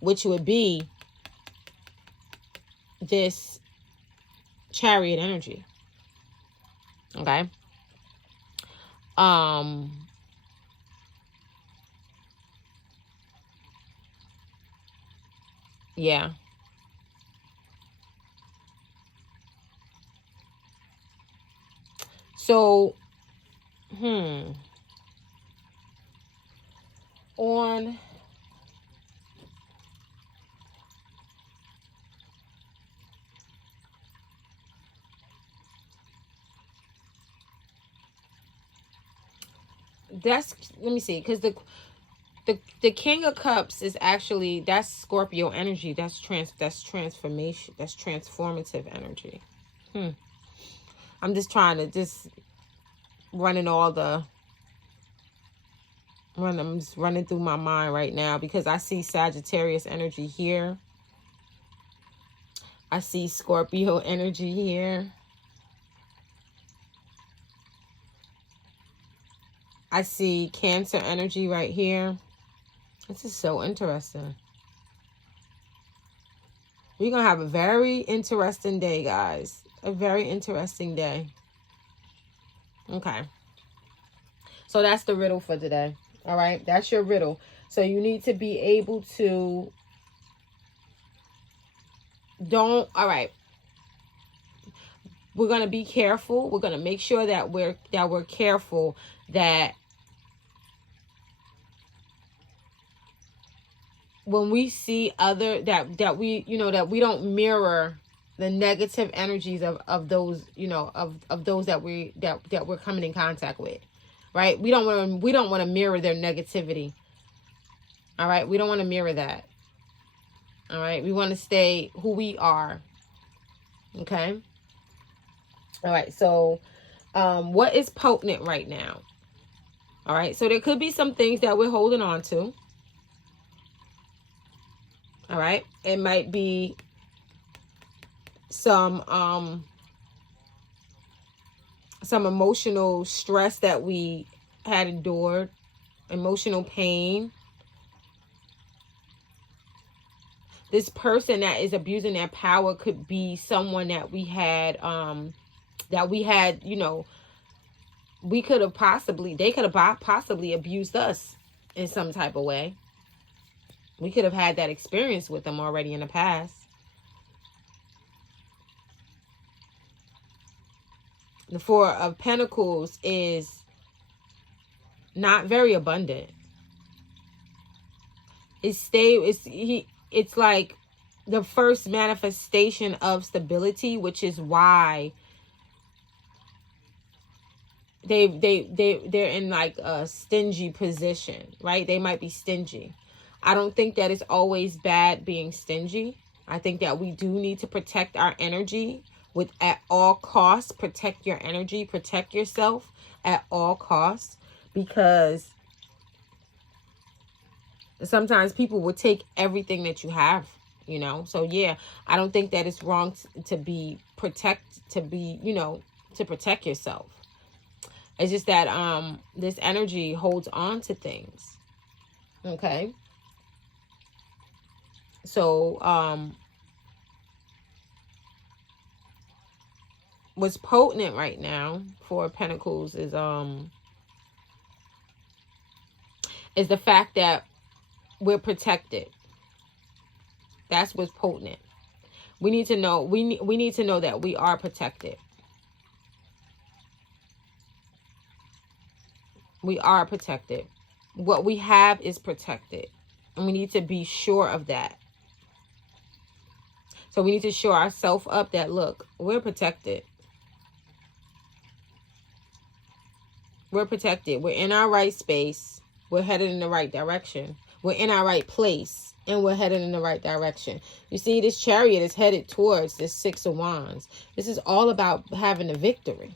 Which would be this Chariot energy. Okay? Yeah. So, on let me see, because the King of Cups is actually, that's Scorpio energy. That's transformation. That's transformative energy. I'm just trying to I'm just running through my mind right now, because I see Sagittarius energy here. I see Scorpio energy here. I see Cancer energy right here. This is so interesting. We're going to have a very interesting day, guys. A very interesting day. Okay. So that's the riddle for today. All right. That's your riddle. So you need to be able to all right. We're going to be careful. We're going to make sure that we're careful that when we see that we, that we don't mirror the negative energies of those, of those that we're coming in contact with, right? We don't want to mirror their negativity. All right. We don't want to mirror that. All right. We want to stay who we are. Okay. All right. So, what is potent right now? All right. So there could be some things that we're holding on to. All right. It might be some emotional stress that we had endured, emotional pain. This person that is abusing their power could be someone that we had, they could have possibly abused us in some type of way. We could have had that experience with them already in the past. The Four of Pentacles is not very abundant. It's like the first manifestation of stability, which is why they're in like a stingy position, right? They might be stingy. I don't think that it's always bad being stingy. I think that we do need to protect our energy at all costs. Protect your energy, protect yourself at all costs, because sometimes people will take everything that you have, So yeah, I don't think that it's wrong to protect yourself. It's just that this energy holds on to things. Okay. So what's potent right now for Pentacles is the fact that we're protected. That's what's potent. We need to know. We need to know that we are protected. We are protected. What we have is protected, and we need to be sure of that. So we need to show ourselves up that, look, we're protected. We're protected. We're in our right space. We're headed in the right direction. We're in our right place, and we're headed in the right direction. You see, this Chariot is headed towards this Six of Wands. This is all about having a victory.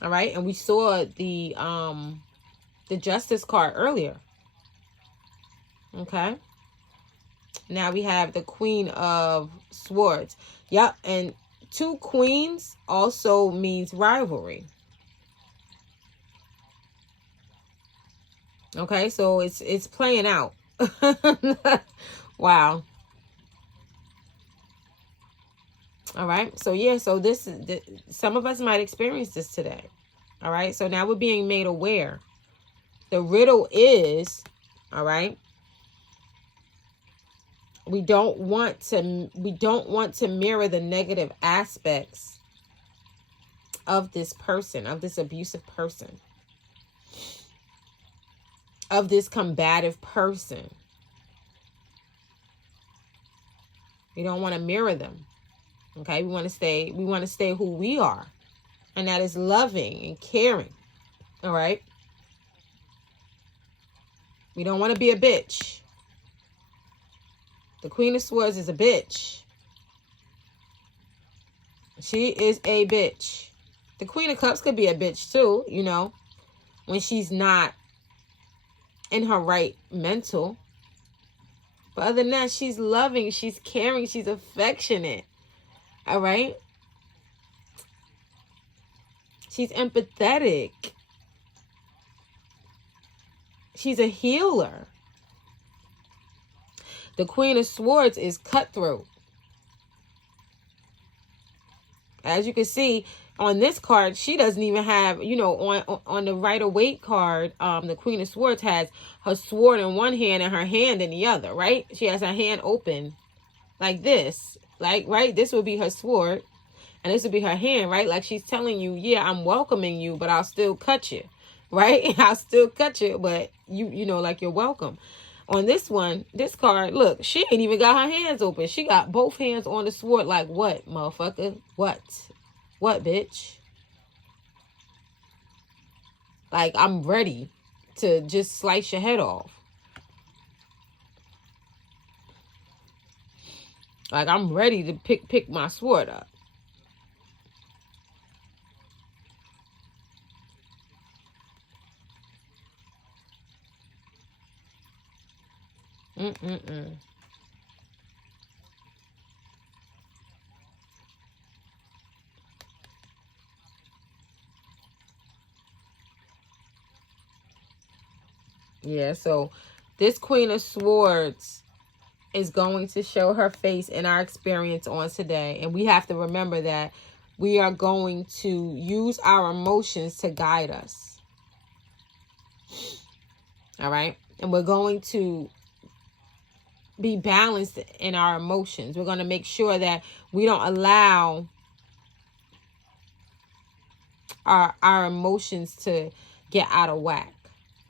All right, and we saw the Justice card earlier. Okay. Now we have the Queen of Swords. Yep, and 2 queens also means rivalry. Okay, so it's playing out. Wow. All right, so yeah, so this is some of us might experience this today. All right, so now we're being made aware. The riddle is, all right, we don't want to mirror the negative aspects of this person, of this abusive person, of this combative person. We don't want to mirror them. Okay, we want to stay who we are, and that is loving and caring. All right, we don't want to be a bitch. The Queen of Swords is a bitch. She is a bitch. The Queen of Cups could be a bitch too, when she's not in her right mental. But other than that, she's loving, she's caring, she's affectionate. All right? She's empathetic. she's a healer. The Queen of Swords is cutthroat. As you can see on this card, she doesn't even have, you know, on the Rider-Waite card, the Queen of Swords has her sword in one hand and her hand in the other, right? She has her hand open like this, like, right? This would be her sword and this would be her hand, right? Like she's telling you, yeah, I'm welcoming you, but I'll still cut you, right? I'll still cut you, but you know, like, you're welcome. On this one, this card, look, she ain't even got her hands open. She got both hands on the sword. Like, what, motherfucker? What? What, bitch? Like, I'm ready to just slice your head off. Like, I'm ready to pick my sword up. Yeah, so this Queen of Swords is going to show her face in our experience on today. And we have to remember that we are going to use our emotions to guide us. All right? And we're going to be balanced in our emotions. We're going to make sure that we don't allow our emotions to get out of whack.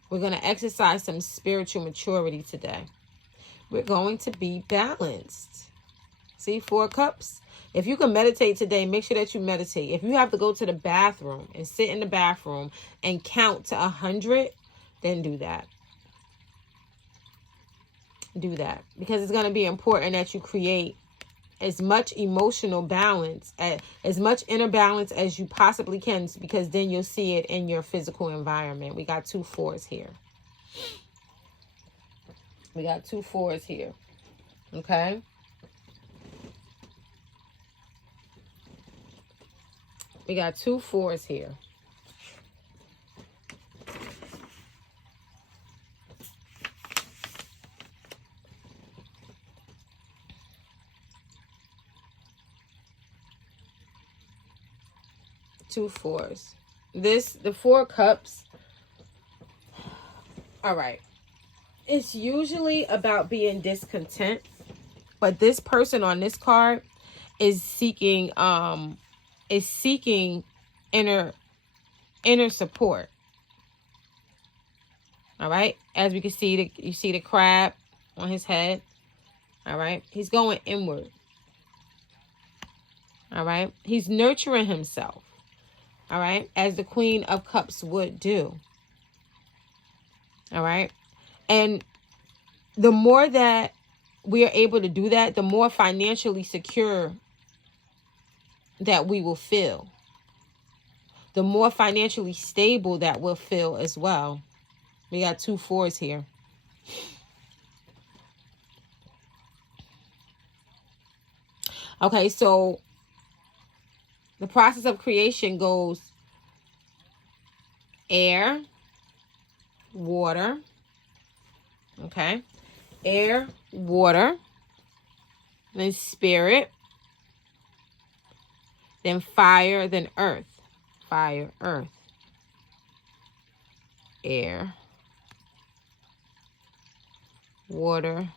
We're going to exercise some spiritual maturity today. We're going to be balanced. See, 4 cups. If you can meditate today, make sure that you meditate. If you have to go to the bathroom and sit in the bathroom and count to 100, then do that. Do that. Because it's going to be important that you create as much emotional balance, as much inner balance as you possibly can, because then you'll see it in your physical environment. We got 2 4s here. We got 2 4s here. Okay. We got 2 4s here. Two 4s. The 4 cups. All right. It's usually about being discontent, but this person on this card is seeking inner support. All right, as we can see, you see the crab on his head. All right, he's going inward. All right, he's nurturing himself. All right, as the Queen of Cups would do. All right, and the more that we are able to do that, the more financially secure that we will feel. The more financially stable that we'll feel as well. We got 2 4s here. Okay, so the process of creation goes air, water. Okay. Air, water, then spirit, then fire, then earth. Fire, earth, air, water,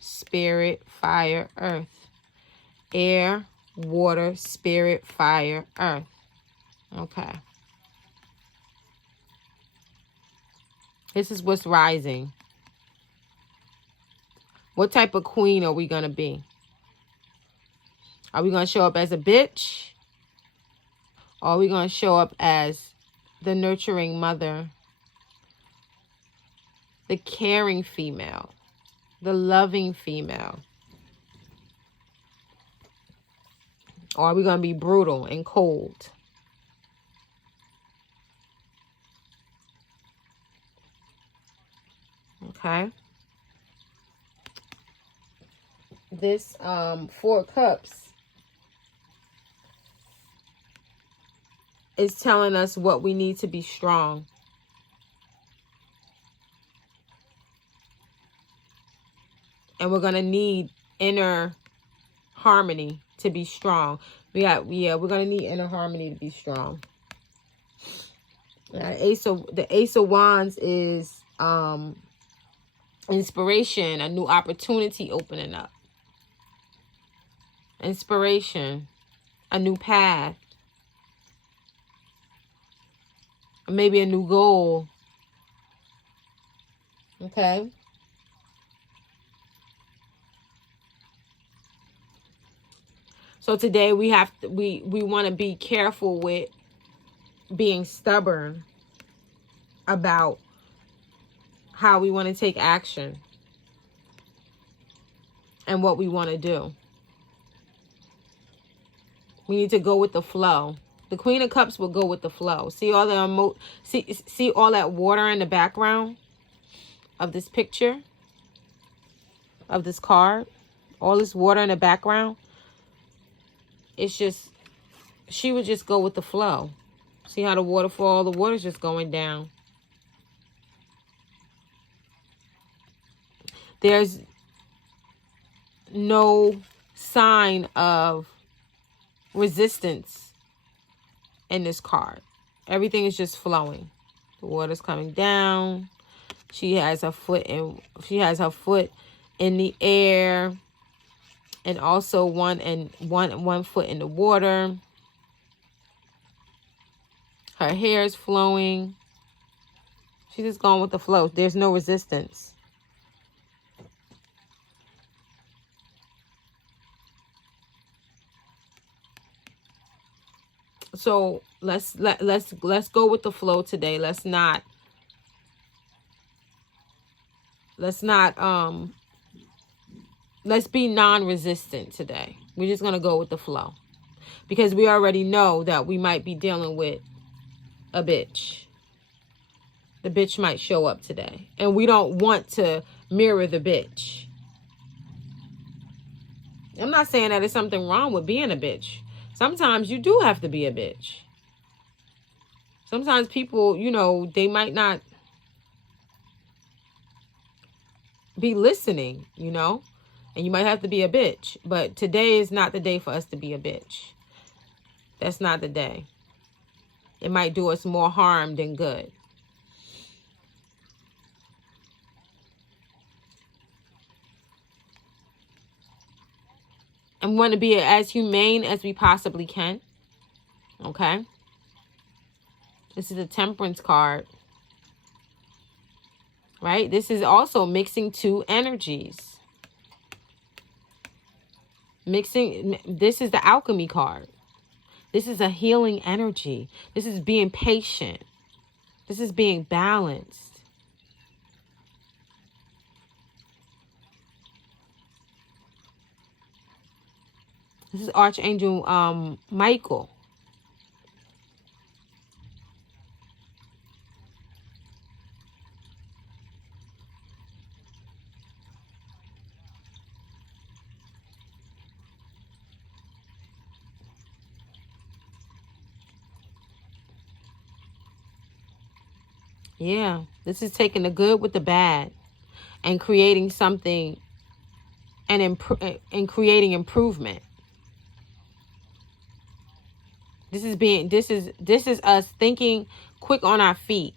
spirit, fire, earth. Air, water, spirit, fire, earth. Okay. This is what's rising. What type of queen are we going to be? Are we going to show up as a bitch? Or are we going to show up as the nurturing mother, the caring female, the loving female? Or are we going to be brutal and cold? Okay. This 4 cups is telling us what we need to be strong. And we're going to need inner harmony to be strong. We're going to need inner harmony to be strong. The Ace of Wands is inspiration, a new opportunity opening up. Inspiration, a new path. Maybe a new goal. Okay. So today we want to be careful with being stubborn about how we want to take action and what we want to do. We need to go with the flow. The Queen of Cups will go with the flow. See all the see all that water in the background of this picture, of this card? All this water in the background. It's just, she would just go with the flow. See how the waterfall, the water's just going down. There's no sign of resistance in this card. Everything is just flowing. The water's coming down. She has her foot in the air, and also one foot in the water. Her hair is flowing. She's just going with the flow. There's no resistance. So let's go with the flow today. Let's be non-resistant today. We're just going to go with the flow. Because we already know that we might be dealing with a bitch. The bitch might show up today. And we don't want to mirror the bitch. I'm not saying that there's something wrong with being a bitch. Sometimes you do have to be a bitch. Sometimes people, they might not be listening, and you might have to be a bitch. But today is not the day for us to be a bitch. That's not the day. It might do us more harm than good. And we want to be as humane as we possibly can. Okay? This is a Temperance card. Right? This is also mixing two energies. This is the Alchemy card. This is a healing energy. This is being patient. This is being balanced. This is Archangel Michael. Yeah, this is taking the good with the bad and creating something and creating improvement. This is us thinking quick on our feet.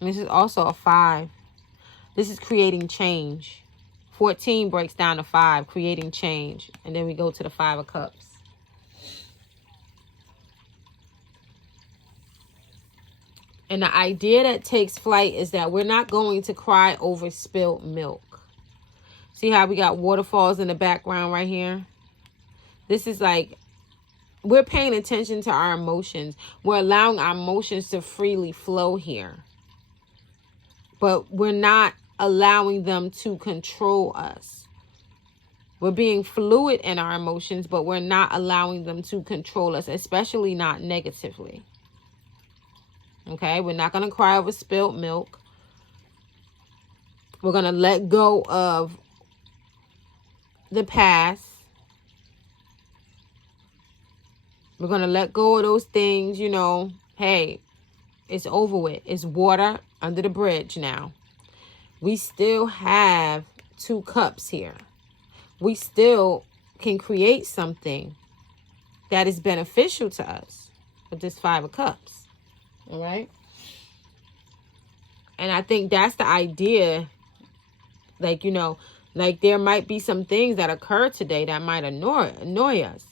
And this is also a 5. This is creating change. 14 breaks down to 5, creating change. And then we go to the 5 of Cups. And the idea that takes flight is that we're not going to cry over spilled milk. See how we got waterfalls in the background right here? This is like, we're paying attention to our emotions. We're allowing our emotions to freely flow here. But we're not allowing them to control us. We're being fluid in our emotions, but we're not allowing them to control us, especially not negatively. Okay, we're not going to cry over spilled milk. We're going to let go of the past. We're going to let go of those things, you know. Hey, it's over with. It's water under the bridge now. We still have 2 cups here. We still can create something that is beneficial to us with this 5 of Cups. All right. And I think that's the idea. Like, you know, like there might be some things that occur today that might annoy us.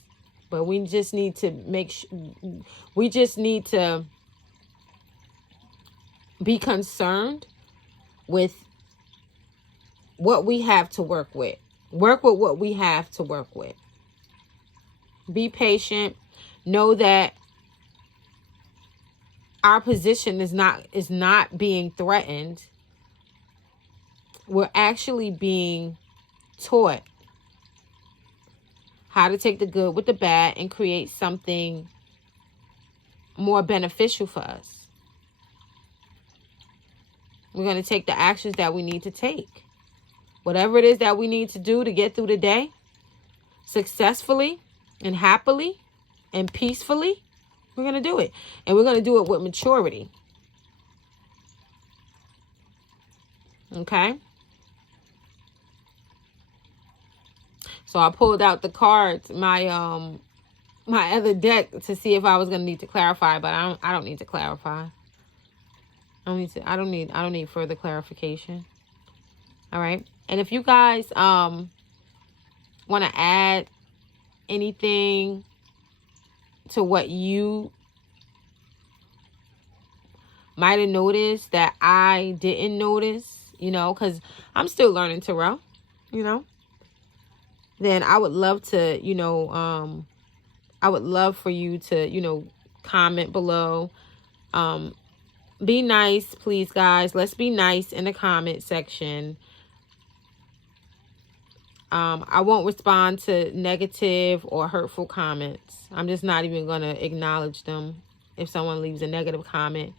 But we just need to we just need to be concerned with what we have to work with. Work with what we have to work with. Be patient. Know that our position is not being threatened. We're actually being taught how to take the good with the bad and create something more beneficial for us. We're going to take the actions that we need to take. Whatever it is that we need to do to get through the day successfully and happily and peacefully, we're going to do it. And we're going to do it with maturity. Okay? So I pulled out the cards, my other deck, to see if I was going to need to clarify, but I don't need to clarify. I don't need further clarification. All right? And if you guys want to add anything to what you might have noticed that I didn't notice, you know, because I'm still learning tarot, you know, then I would love to, you know, I would love for you to, you know, comment below. Be nice, please, guys. Let's be nice in the comment section. I won't respond to negative or hurtful comments. I'm just not even going to acknowledge them if someone leaves a negative comment.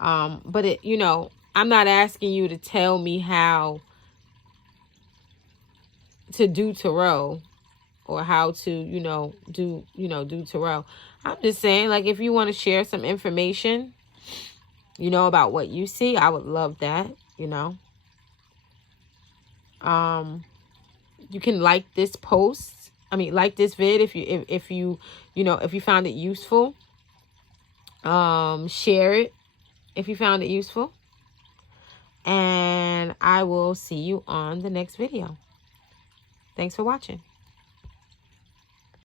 But it, you know, I'm not asking you to tell me how to do tarot or how to, you know, do tarot. I'm just saying, like, if you want to share some information, you know, about what you see, I would love that, you know. You can like this post. I mean, like this vid if you you know, if you found it useful. Share it if you found it useful. And I will see you on the next video. Thanks for watching.